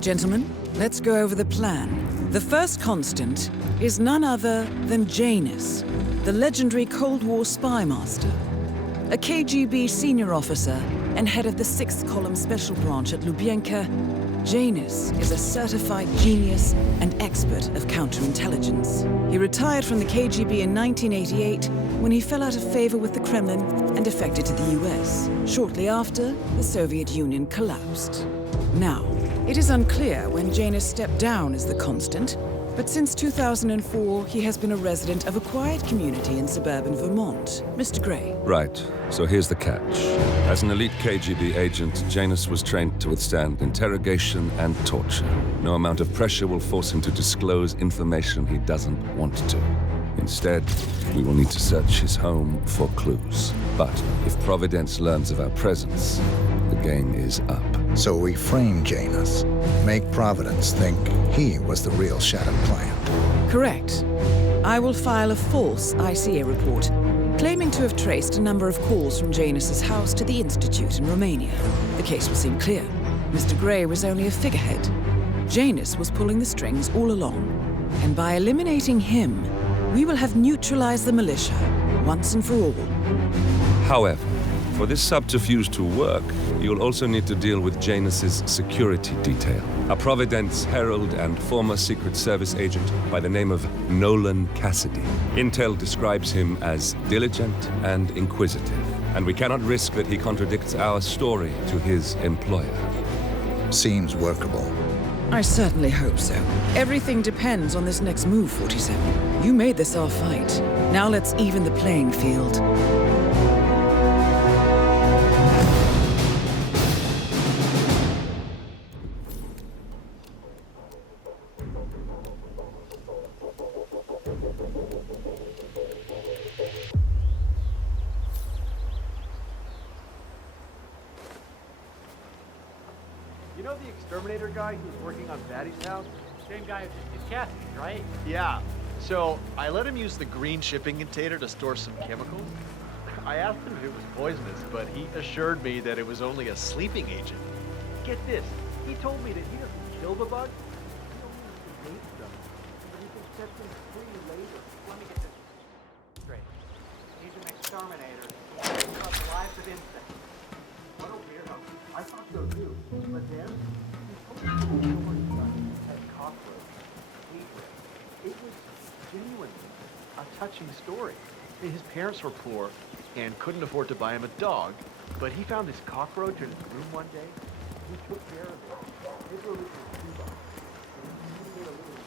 Gentlemen, let's go over the plan. The first constant is none other than Janus, the legendary Cold War spy master. A KGB senior officer and head of the 6th Column Special Branch at Lubyanka, Janus is a certified genius and expert of counterintelligence. He retired from the KGB in 1988 when he fell out of favor with the Kremlin and defected to the US. Shortly after, the Soviet Union collapsed. Now, it is unclear when Janus stepped down as the constant, but since 2004, he has been a resident of a quiet community in suburban Vermont. Mr. Gray. Right. So here's the catch. As an elite KGB agent, Janus was trained to withstand interrogation and torture. No amount of pressure will force him to disclose information he doesn't want to. Instead, we will need to search his home for clues. But if Providence learns of our presence, the game is up. So we frame Janus, make Providence think he was the real Shattered plant. Correct. I will file a false ICA report, claiming to have traced a number of calls from Janus's house to the Institute in Romania. The case will seem clear. Mr. Gray was only a figurehead. Janus was pulling the strings all along. And by eliminating him, we will have neutralized the militia, once and for all. However, for this subterfuge to work, you'll also need to deal with Janus's security detail. A Providence herald and former Secret Service agent by the name of Nolan Cassidy. Intel describes him as diligent and inquisitive, and we cannot risk that he contradicts our story to his employer. Seems workable. I certainly hope so. Everything depends on this next move, 47. You made this our fight. Now let's even the playing field. You know the exterminator guy who was working on Batty's house? Same guy who just did Cassidy's, right? Yeah. So I let him use the green shipping container to store some chemicals. I asked him if it was poisonous, but he assured me that it was only a sleeping agent. Get this, he told me that he doesn't kill the bugs, he only hates them, but he can set them free later. Let me get this straight. He's an exterminator. He cuts the lives of insects. What a weirdo. I thought so too. But then, he told me that had cockroach. It was genuinely a touching story. His parents were poor and couldn't afford to buy him a dog, but he found this cockroach in his room one day. He took care of it. His room was Cuba. And he made a little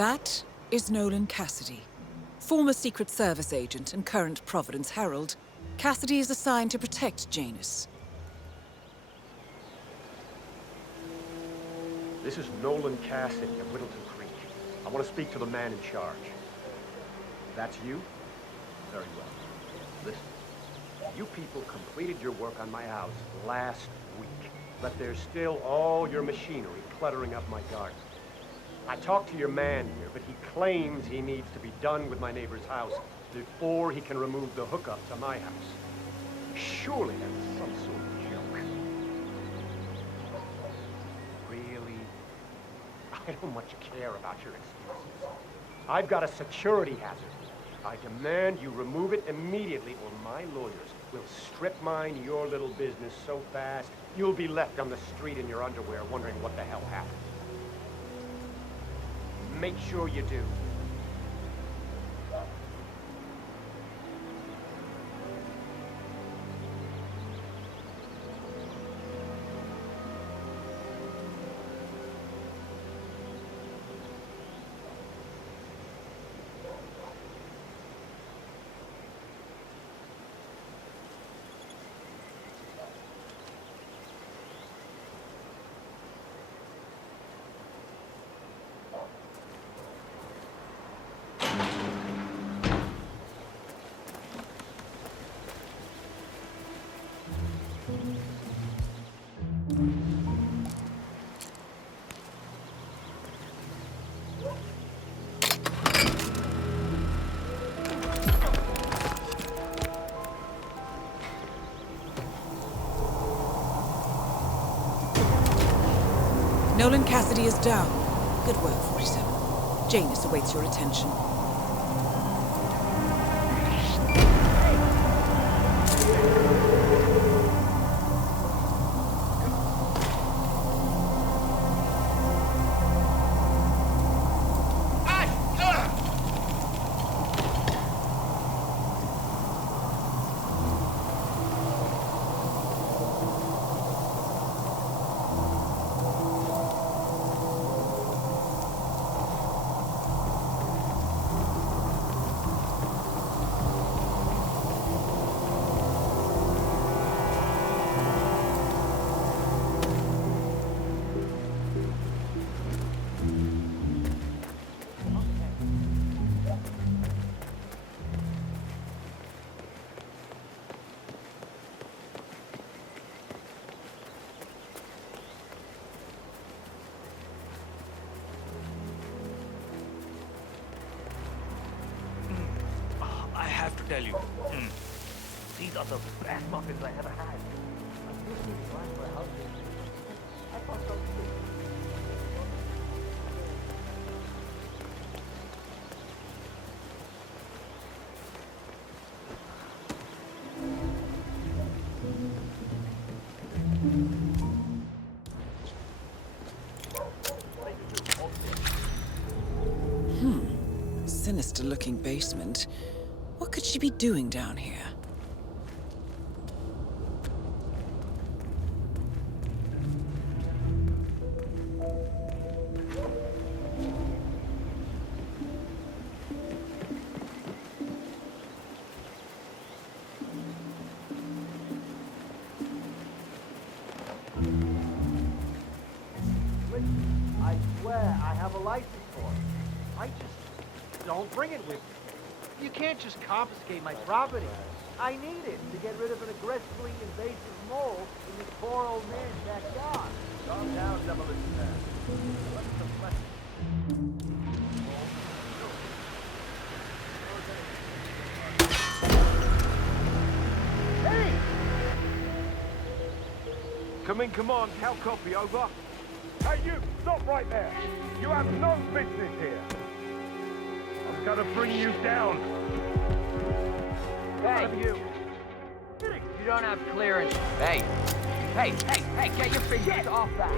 That is Nolan Cassidy, former Secret Service agent and current Providence herald. Cassidy is assigned to protect Janus. This is Nolan Cassidy of Whittleton Creek. I want to speak to the man in charge. That's you? Very well. Listen, you people completed your work on my house last week, but there's still all your machinery cluttering up my garden. I talked to your man here, but he claims he needs to be done with my neighbor's house before he can remove the hookup to my house. Surely that's some sort of joke. Really? I don't much care about your excuses. I've got a security hazard. I demand you remove it immediately, or my lawyers will strip mine your little business so fast, you'll be left on the street in your underwear wondering what the hell happened. Make sure you do. Nolan Cassidy is down. Good work, 47. Janus awaits your attention. I have to tell you, these are the best muffins I ever had. I thought so too. Sinister-looking basement. What could she be doing down here? I swear I have a license for it. I just don't bring it with me. You can't just confiscate my property. I need it to get rid of an aggressively invasive mole in this poor old man's backyard. Calm down, demolition man. What's the question? Hey! Come on, Cal copy, over. Hey, you, stop right there. You have no business here. I'm gonna bring you down. Hey, You. you don't have clearance. Hey, get your fingers off that.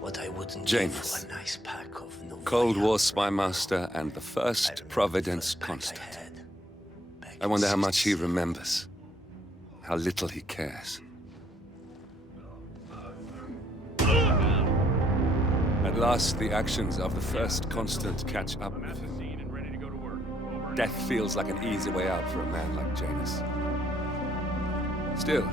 What I wouldn't give Janus, for a nice pack of no Cold War spy master and the first Providence constant. I wonder how much he remembers. How little he cares. At last, the actions of the first constant catch up with him. Death feels like an easy way out for a man like Janus. Still,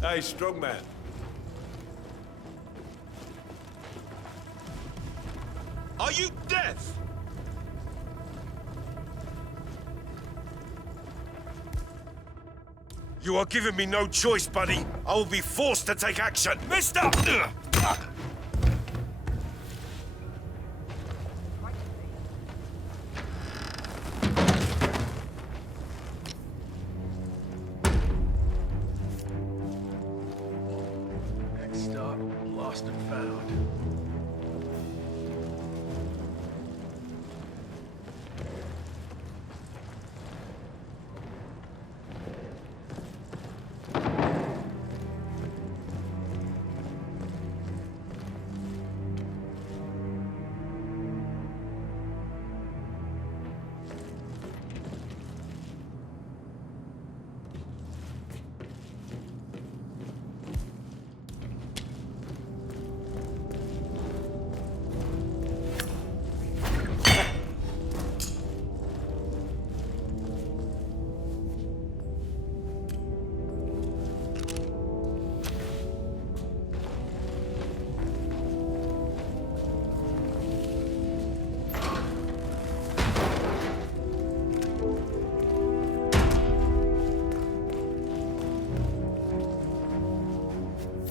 hey, strongman. Are you deaf? You are giving me no choice, buddy. I will be forced to take action. Mister! Next stop, lost and found.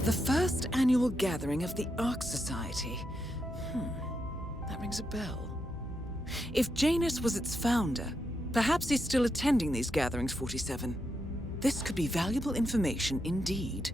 The first annual gathering of the Ark Society. That rings a bell. If Janus was its founder, perhaps he's still attending these gatherings, 47. This could be valuable information indeed.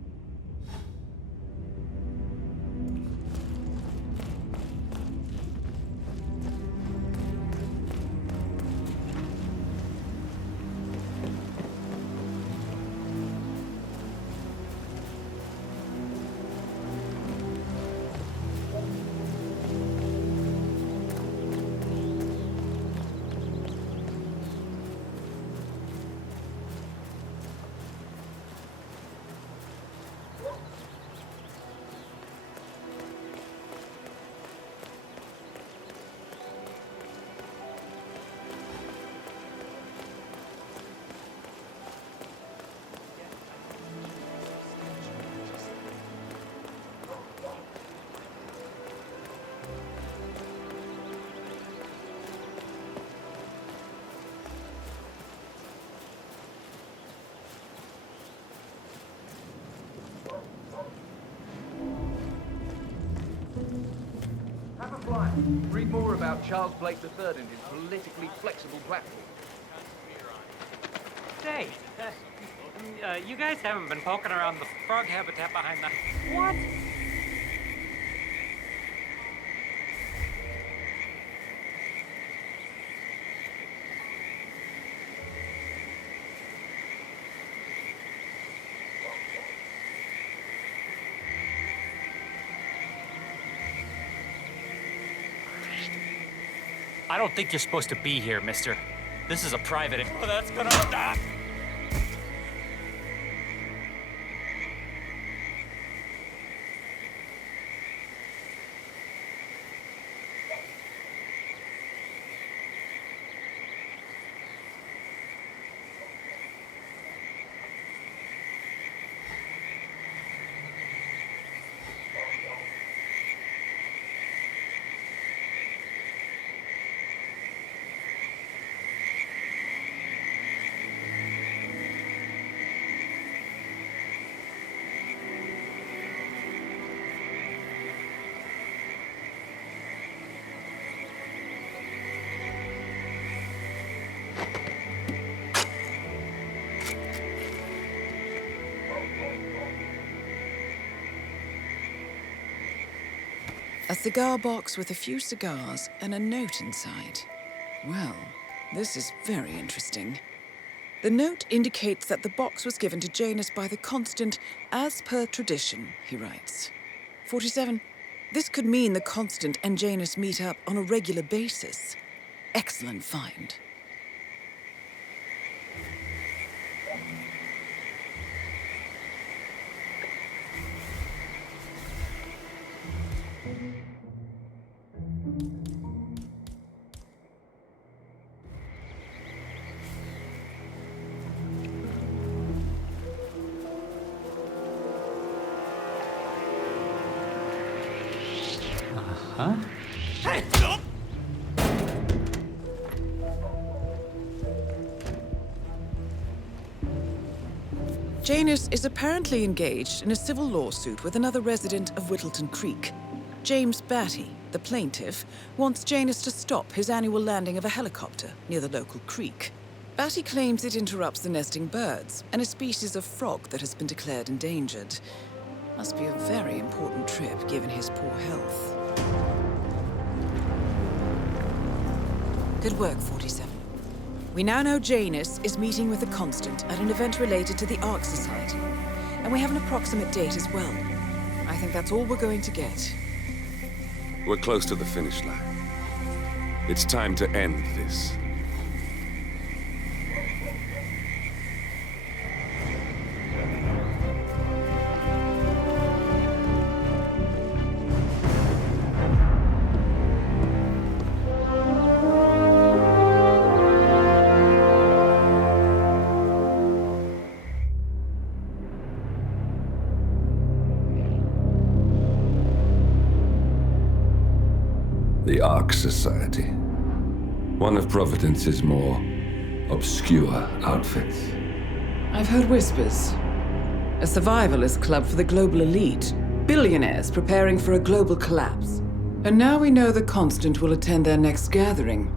Have a fly. Read more about Charles Blake III and his politically flexible platform. Say, you guys haven't been poking around the frog habitat behind the... What? I don't think you're supposed to be here, mister. This is a private... Oh, that's gonna stop! A cigar box with a few cigars and a note inside. Well, this is very interesting. The note indicates that the box was given to Janus by the Constant as per tradition, he writes. 47. This could mean the Constant and Janus meet up on a regular basis. Excellent find. Huh? Hey, stop! Janus is apparently engaged in a civil lawsuit with another resident of Whittleton Creek. James Batty, the plaintiff, wants Janus to stop his annual landing of a helicopter near the local creek. Batty claims it interrupts the nesting birds and a species of frog that has been declared endangered. Must be a very important trip given his poor health. Good work, 47. We now know Janus is meeting with the Constant at an event related to the Ark Society. And we have an approximate date as well. I think that's all we're going to get. We're close to the finish line. It's time to end this. The Ark Society. One of Providence's more obscure outfits. I've heard whispers. A survivalist club for the global elite. Billionaires preparing for a global collapse. And now we know the Constant will attend their next gathering.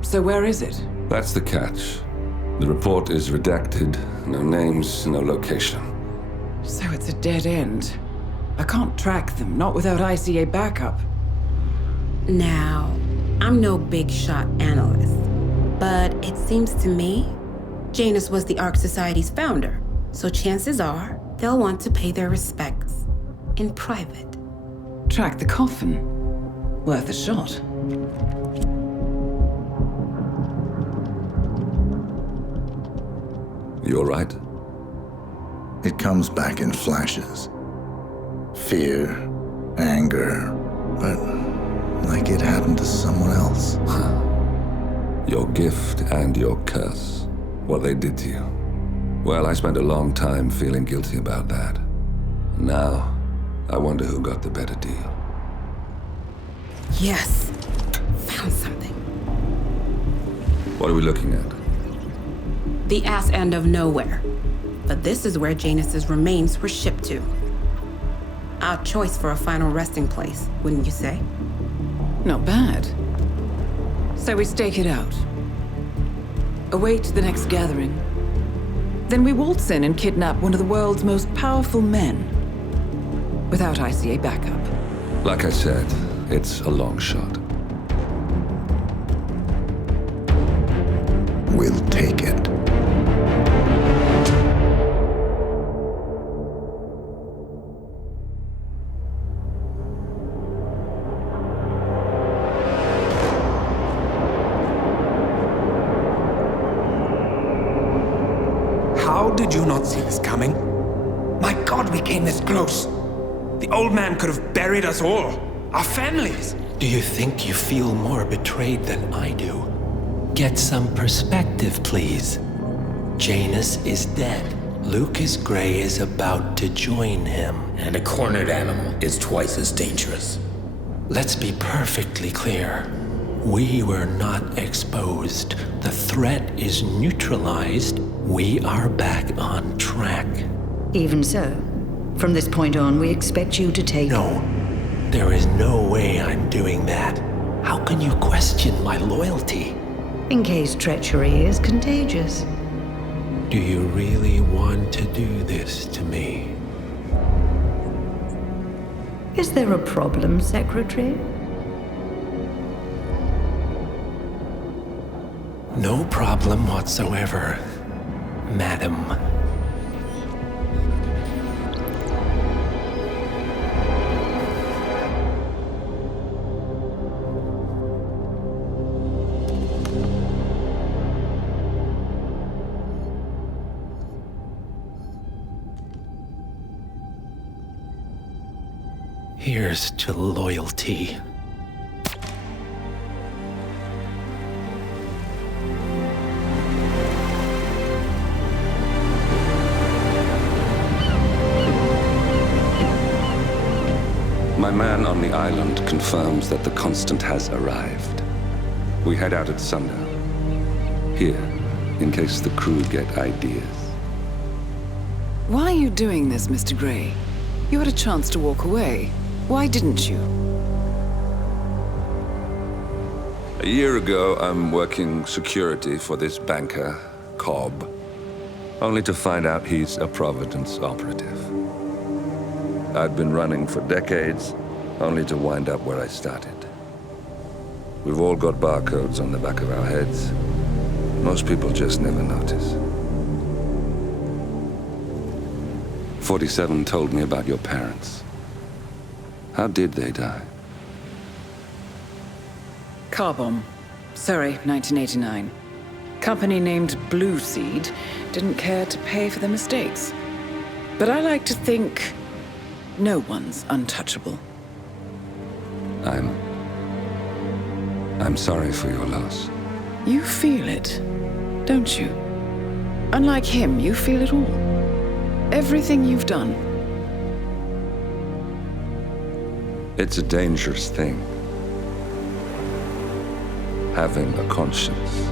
So where is it? That's the catch. The report is redacted. No names, no location. So it's a dead end. I can't track them, not without ICA backup. Now, I'm no big shot analyst, but it seems to me Janus was the Ark Society's founder, so chances are they'll want to pay their respects in private. Track the coffin. Worth a shot. You all right? It comes back in flashes. Fear, anger, but like it happened to someone else. Your gift and your curse. What they did to you. Well, I spent a long time feeling guilty about that. Now, I wonder who got the better deal. Yes, found something. What are we looking at? The ass end of nowhere. But this is where Janus's remains were shipped to. Our choice for a final resting place, wouldn't you say? Not bad. So we stake it out. Await the next gathering. Then we waltz in and kidnap one of the world's most powerful men. Without ICA backup. Like I said, it's a long shot. We'll take it. How did you not see this coming? My God, we came this close. The old man could have buried us all. Our families. Do you think you feel more betrayed than I do? Get some perspective, please. Janus is dead. Lucas Gray is about to join him. And a cornered animal is twice as dangerous. Let's be perfectly clear. We were not exposed. The threat is neutralized. We are back on track. Even so, from this point on, we expect you to take... No, there is no way I'm doing that. How can you question my loyalty? In case treachery is contagious. Do you really want to do this to me? Is there a problem, Secretary? No problem whatsoever, Madam. Here's to loyalty. My man on the island confirms that the Constant has arrived. We head out at sundown. Here, in case the crew get ideas. Why are you doing this, Mr. Gray? You had a chance to walk away. Why didn't you? A year ago, I'm working security for this banker, Cobb, only to find out he's a Providence operative. I'd been running for decades, only to wind up where I started. We've all got barcodes on the back of our heads. Most people just never notice. 47 told me about your parents. How did they die? Car bomb. Surrey, 1989. Company named Blue Seed didn't care to pay for the mistakes. But I like to think no one's untouchable. I'm sorry for your loss. You feel it, don't you? Unlike him, you feel it all. Everything you've done. It's a dangerous thing. Having a conscience.